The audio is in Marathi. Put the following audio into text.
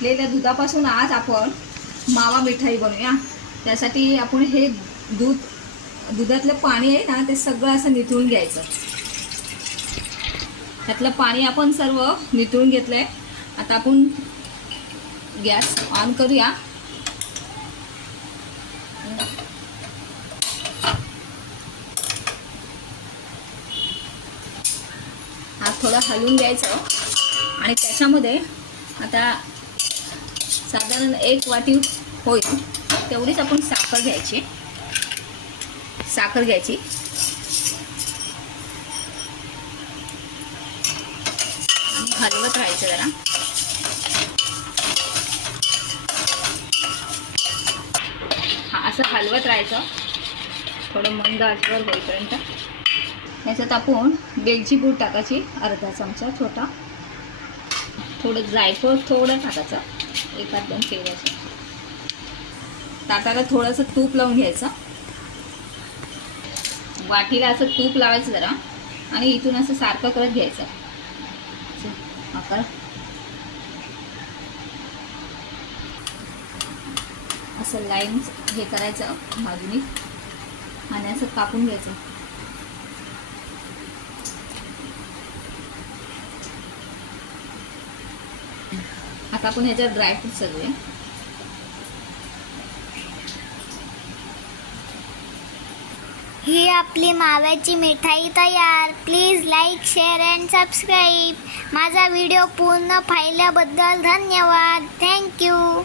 फाटलेल्या दुधापासून आज आपण मावा मिठाई बनवूया। त्यासाठी आपण हे दुधातलं पाणी आहे ना ते सगळं असं निथळून घ्यायचं। त्यातलं पाणी आपण सर्व निथळून घेतलंय। आता आपण गॅस ऑन करूया। हा थोडा हलवून घ्यायचं आणि त्याच्यामध्ये आता साधारण 1 वाटी होईल तेवढीच आपण साखर घ्यायची। आणि हलवत राहायचं जरा। हा असं हलवत राहायचं थोडं मंद आचेवर होईपर्यंत। त्याच्यात आपण वेलची पूड टाकायची अर्धा चमचा छोटा, थोडं जायफळ थोडं टाकायचं, 1-2 ठेवायचं। ताटाला थोडंसं तूप लावून घ्यायचं, वाटीला असं तूप लावायचं जरा आणि इथून असं सारखं करत घ्यायचं आकार। असं लाईन हे करायचं बाजूनी आणि असं कापून घ्यायचं। आता आपण ह्याच्यात ड्रायफ्रूट सगळे ही आपली माव्याची मिठाई तयार। Please like, share and subscribe. माझा व्हिडिओ पूर्ण पाहिल्याबद्दल धन्यवाद। थँक्यू।